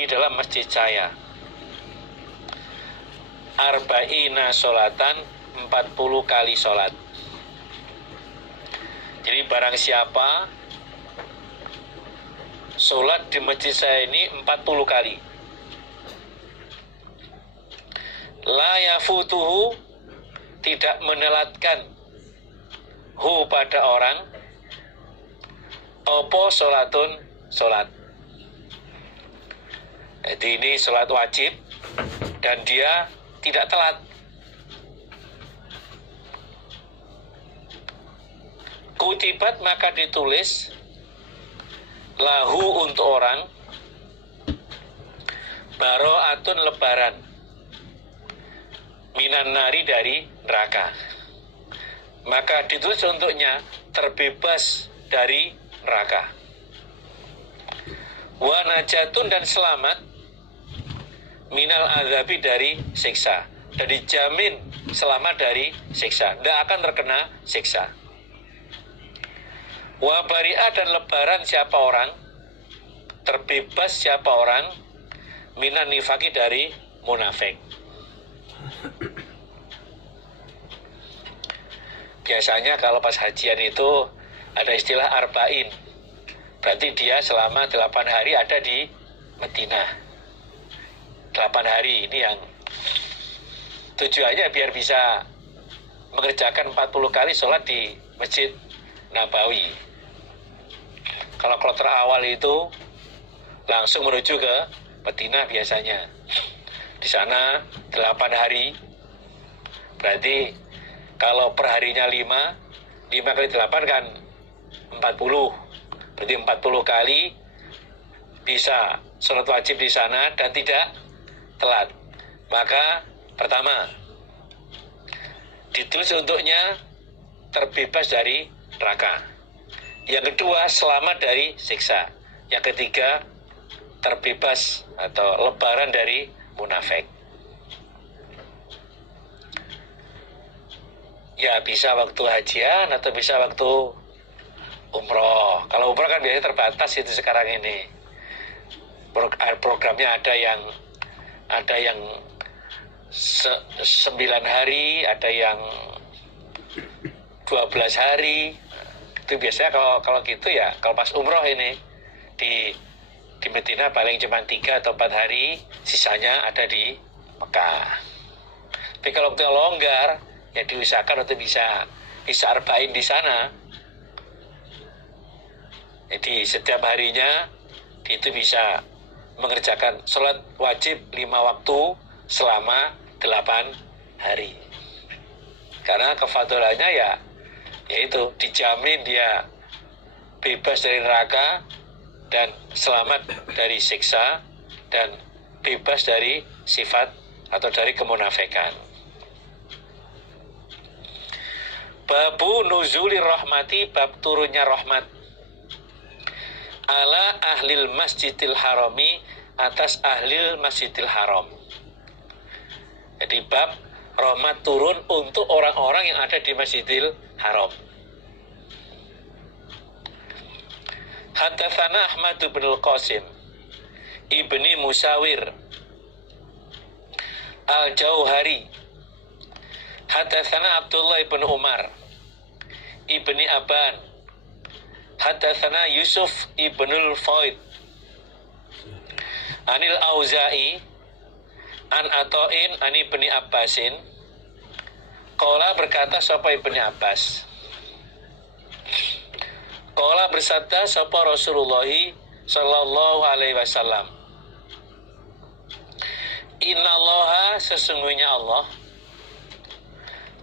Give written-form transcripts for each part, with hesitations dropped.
di dalam masjid saya. Arba'ina sholatan, 40 kali sholat. Jadi barang siapa sholat di masjid saya ini 40 kali, la yafutuhu, tidak menelatkan hu pada orang, opo sholatun, sholat. Jadi ini sholat wajib dan dia tidak telat. Kutibat, maka ditulis, lahu, untuk orang, baro'atun, lebaran, minan nari, dari neraka. Maka ditulis untuknya terbebas dari neraka. Wa najatun, dan selamat, minal azabi, dari siksa. Dan dijamin selamat dari siksa, tidak akan terkena siksa. Wa bari'ah, dan lebaran siapa orang, terbebas siapa orang, minan nifaki, dari munafik. Biasanya kalau pas hajian itu ada istilah arba'in, berarti dia selama 8 hari ada di Madinah. 8 hari ini yang tujuannya biar bisa mengerjakan 40 kali sholat di Masjid Nabawi. Kalau kloter awal itu langsung menuju ke Madinah biasanya. Di sana 8 hari. Berarti kalau perharinya 5 kali 8 kan 40. Berarti 40 kali bisa sholat wajib di sana dan tidak telat. Maka pertama, ditulis untuknya terbebas dari neraka. Yang kedua, selamat dari siksa. Yang ketiga, terbebas atau lebaran dari munafik. Ya, bisa waktu hajian atau bisa waktu umroh. Kalau umroh kan biasanya terbatas itu sekarang ini. Programnya ada yang 9 hari, ada yang 12 hari. Itu biasanya kalau gitu ya, kalau pas umroh ini di Madinah paling cuma 3 atau 4 hari, sisanya ada di Mekah. Tapi kalau waktu longgar, ya diusahakan untuk bisa arba'in di sana. Jadi setiap harinya itu bisa mengerjakan sholat wajib 5 waktu selama 8 hari. Karena kefadilannya yaitu dijamin dia bebas dari neraka dan selamat dari siksa dan bebas dari sifat atau dari kemunafikan. Babu nuzuli rahmati, bab turunnya rahmat, ala ahlil masjidil harami, atas ahlil masjidil haram. Jadi bab rahmat turun untuk orang-orang yang ada di Masjidil Haram. Haddatsana Ahmad bin Al-Qasim ibni Musawir Al-Jauhari. Haddatsana Abdullah bin Umar ibni Aban. Haddatsana Yusuf ibnul Faid Anil Auza'i an Ata'in an ibni Abbasin. Qala, berkata sapa Ibnu Abbas, qala, bersabda sapa Rasulullah sallallahu alaihi wasallam, innallaha, sesungguhnya Allah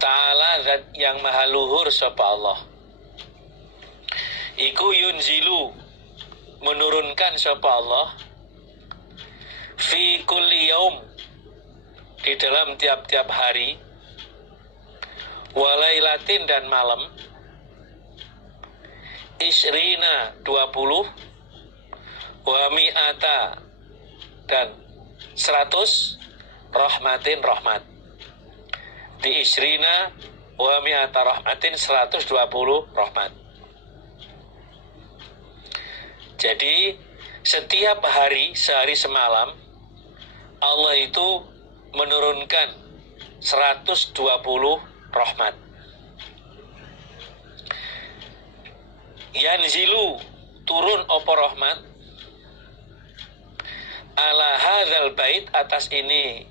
ta'ala, zat yang maha luhur sapa Allah, iku yunzilu, menurunkan sapa Allah, fi kulli yaum, di dalam tiap-tiap hari, walailatin, dan malam, isrina, 20, wa mi'ata, dan 100, rahmatin, rahmat. Di isrina wa mi'ata rahmatin, 120 rahmat. Jadi setiap hari sehari semalam Allah itu menurunkan 120 rahmat. Yanzilu, turun opo rahmat, ala hadzal bait, atas ini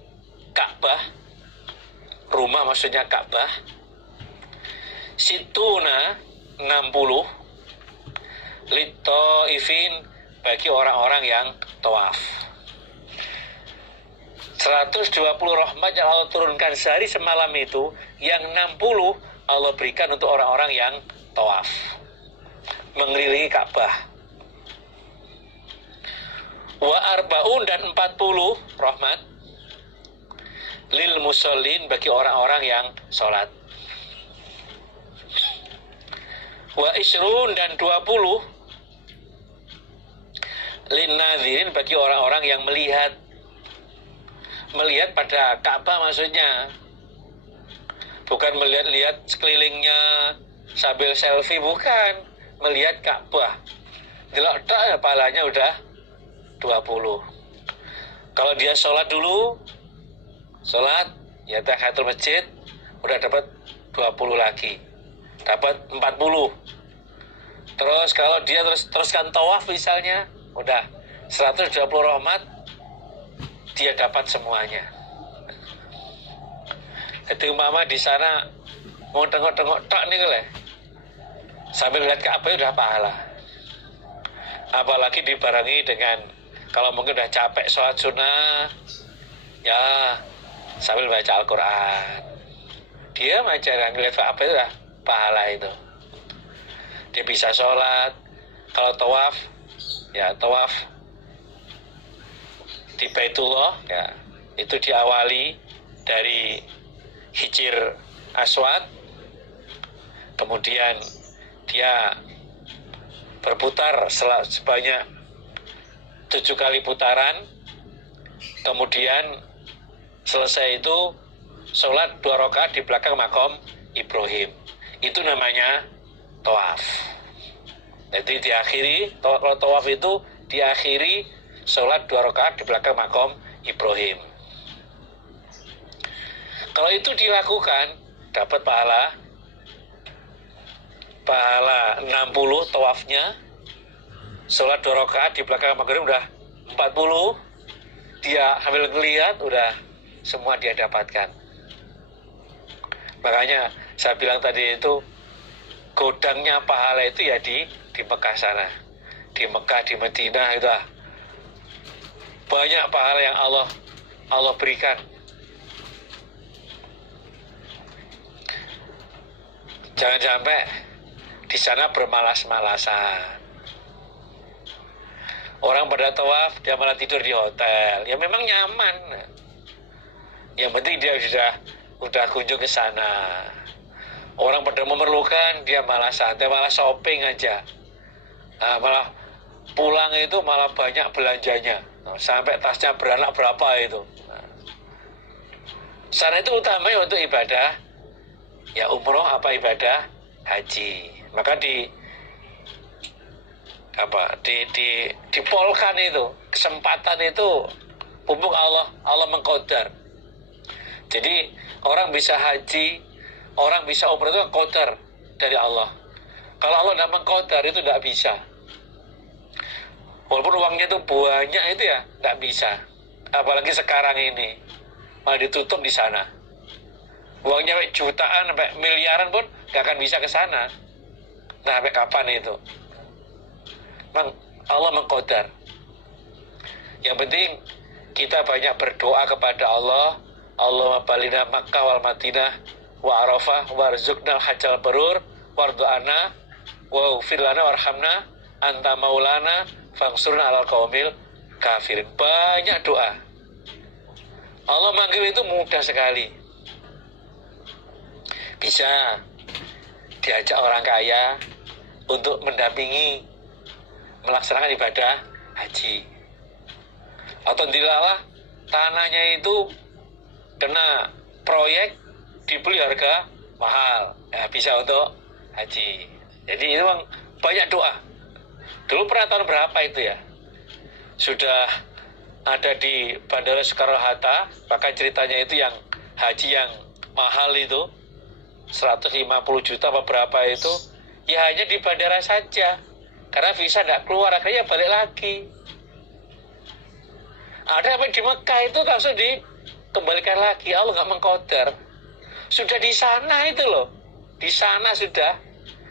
Ka'bah, rumah maksudnya Ka'bah, situna 60, litaifin, bagi orang-orang yang tawaf. 120 rahmat yang Allah turunkan sehari semalam itu, yang 60 Allah berikan untuk orang-orang yang tawaf, mengelilingi Ka'bah. Wa arbaun, dan 40 rahmat lil musallin, bagi orang-orang yang sholat. Wa isrun, dan 20 lin nadhirin, bagi orang-orang yang melihat pada Ka'bah, maksudnya bukan melihat-lihat sekelilingnya sambil selfie, bukan, melihat Ka'bah. Delok tok pahalanya udah 20. Kalau dia sholat dulu, sholat ya tahiyatul masjid, udah dapat 20 lagi, dapat 40. Terus kalau dia teruskan tawaf misalnya, udah 120 rahmat dia dapat semuanya. Jadi umpama di sana mau tengok-tengok tok nih le, sambil lihat Ka'bah udah pahala. Apalagi dibarengi dengan, kalau mungkin udah capek sholat sunnah, ya sambil baca Al-Quran, dia aja ngeliat Ka'bah itu udah pahala itu. Dia bisa sholat. Kalau tawaf, ya tawaf di Baitullah, ya itu diawali dari Hijir Aswad, kemudian dia berputar sebanyak 7 kali putaran, kemudian selesai itu sholat 2 rakaat di belakang makom Ibrahim. Itu namanya tawaf. Jadi diakhiri, kalau tawaf itu diakhiri sholat 2 rakaat di belakang makom Ibrahim. Kalau itu dilakukan, dapat pahala 60 tawafnya, sholat 2 rakaat di belakang makom udah 40, dia sambil ngelihat udah semua dia dapatkan. Makanya saya bilang tadi itu gudangnya pahala itu ya di Mekah sana, di Mekah, di Madinah itu banyak pahala yang Allah berikan. Jangan sampai di sana bermalas-malasan. Orang pada tawaf, dia malah tidur di hotel. Ya memang nyaman. Yang penting dia udah kunjung ke sana. Orang pada memerlukan, dia malah santai, malah shopping aja. Nah, malah pulang itu malah banyak belanjanya. Sampai tasnya beranak berapa itu. Nah, sana itu utamanya untuk ibadah, ya umroh apa ibadah haji. Maka dipolkan itu kesempatan itu, pupuk Allah mengqadar. Jadi orang bisa haji, orang bisa umroh itu qadar dari Allah. Kalau Allah tidak mengqadar itu tidak bisa. Walaupun uangnya itu banyak itu ya tidak bisa. Apalagi sekarang ini malah ditutup di sana. Uangnya jutaan sampai miliaran pun nggak akan bisa ke sana. Nah, sampai kapan itu? Memang Allah mengqadar. Yang penting kita banyak berdoa kepada Allah. Allahumma balina Makkah wal Madinah wa Arafah warzuqnal hajjal barur wardu'ana wa ufir lana warhamna anta maulana fangsurna alal qaumil kafirin. Banyak doa. Allah manggil itu mudah sekali. Bisa diajak orang kaya untuk mendampingi melaksanakan ibadah haji. Atau dilalah tanahnya itu kena proyek dibeli harga mahal, ya bisa untuk haji. Jadi itu memang banyak doa. Dulu pernah tahun berapa itu ya? sudah ada di Bandara Soekarno-Hatta, bahkan ceritanya itu yang haji yang mahal itu 150 juta apa berapa itu, ya hanya di bandara saja, karena visa tidak keluar, akhirnya balik lagi. Ada apa di Mekah itu langsung dikembalikan lagi, Allah nggak mengkoder. Sudah di sana itu loh, di sana sudah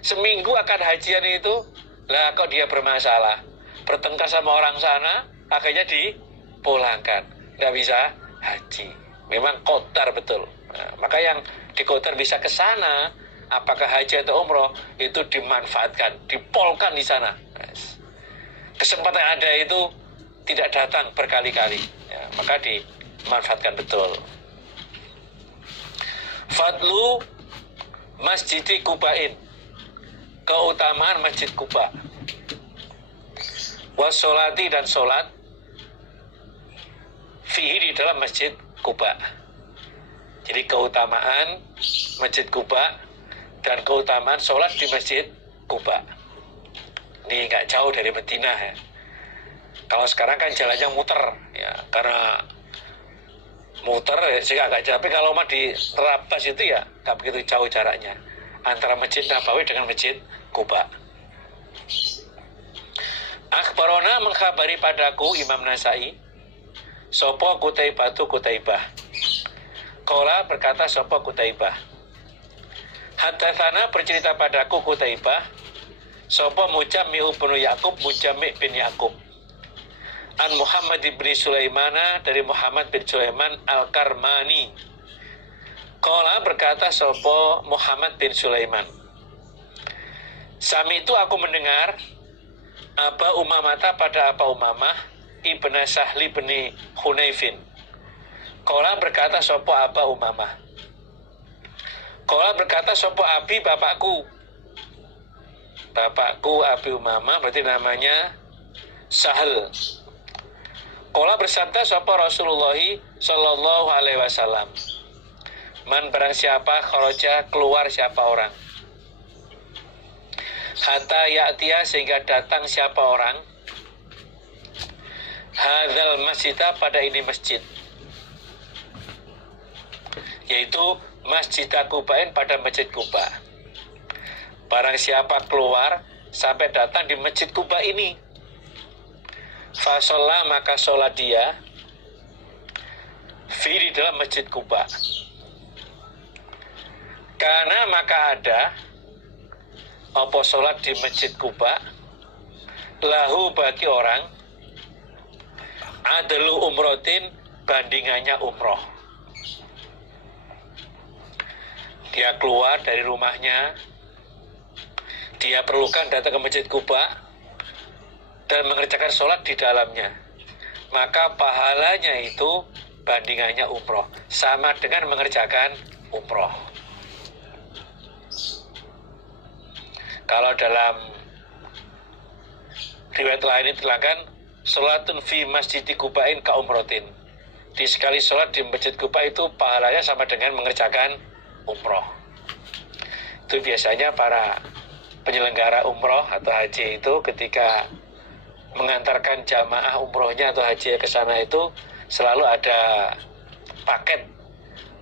seminggu akan hajian itu, lah kok dia bermasalah, bertengkar sama orang sana, akhirnya dipulangkan, nggak bisa haji. Memang kotor betul. Nah, maka yang dikotor bisa ke sana, apakah haji atau umroh, itu dimanfaatkan, dipolkan di sana. Kesempatan yang ada itu tidak datang berkali-kali, ya, maka dimanfaatkan betul. Fadlu Masjidi Qubain, keutamaan Masjid Quba. Wassolati, dan sholat fihi, di dalam Masjid Quba. Jadi keutamaan Masjid Quba dan keutamaan sholat di Masjid Quba. Ini nggak jauh dari Madinah ya. Kalau sekarang kan jalannya muter ya, karena muter ya, sehingga agak jauh. Tapi kalau mah di Terabas itu ya nggak begitu jauh jaraknya antara Masjid Nabawi dengan Masjid Quba. Akhbarona, mengkhabari padaku Imam Nasai, sopo Kutaibatu Kutaibah. Kola, berkata sopo Kutaibah. Haddatsana, bercerita padaku Kutaibah, sopo Mujammi' bin Ya'qub, Mujammi' bin Ya'qub. An Muhammad bin Sulaimana, dari Muhammad bin Sulaiman Al-Karmani. Kola, berkata sopo Muhammad bin Sulaiman, Sami itu aku mendengar Aba Umamata, pada Aba Umamah Ibn Sahli bin Hunaifin. Kola, berkata sopo Aba Umamah. Kola, berkata sopo Abi, bapakku. Bapakku Abi Umamah berarti namanya Sahal. Kola, bersabda sopo Rasulullah Sallallahu Alaihi Wasallam, man, barang siapa kharaja, keluar siapa orang, hatta ya'tiya, sehingga datang siapa orang, hadzal masjidah, pada ini masjid, yaitu Masjid Qubain, pada Masjid Quba. Barang siapa keluar sampai datang di Masjid Quba ini, fasolla, maka sholat dia fi, di dalam Masjid Quba. Karena maka ada apa sholat di Masjid Quba, lahu, bagi orang, adalu umrotin, bandingannya umroh. Dia keluar dari rumahnya, dia perlukan datang ke Masjid Quba dan mengerjakan sholat di dalamnya, maka pahalanya itu bandingannya umroh, sama dengan mengerjakan umroh. Kalau dalam riwayat lain diterangkan sholatun fi masjid Qubain ka umrotin, di sekali sholat di Masjid Quba itu pahalanya sama dengan mengerjakan umroh. Itu biasanya para penyelenggara umroh atau haji itu ketika mengantarkan jamaah umrohnya atau haji ke sana itu selalu ada paket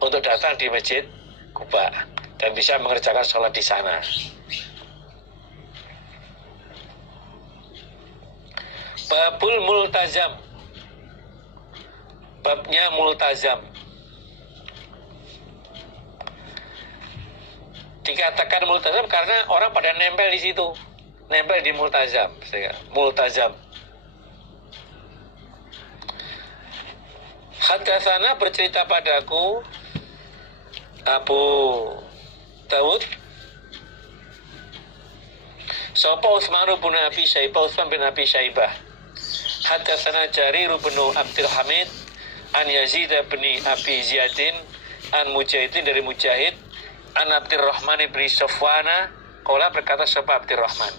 untuk datang di Masjid Quba dan bisa mengerjakan sholat di sana. Babul multazam, babnya multazam. Dikatakan multazam karena orang pada nempel di situ, nempel di multazam. Multazam. Haddatsana, bercerita padaku Abu Dawud, sapa Utsman bin Abi Syaibah, Utsman bin Abi Syaibah. Haddatsana Jarir bin Abdul Hamid an Yazid bin Abi Ziyadin an Mujahidin, dari Mujahid an Abdurrahman bin Safwana, qala, berkata sapa Abdurrahman,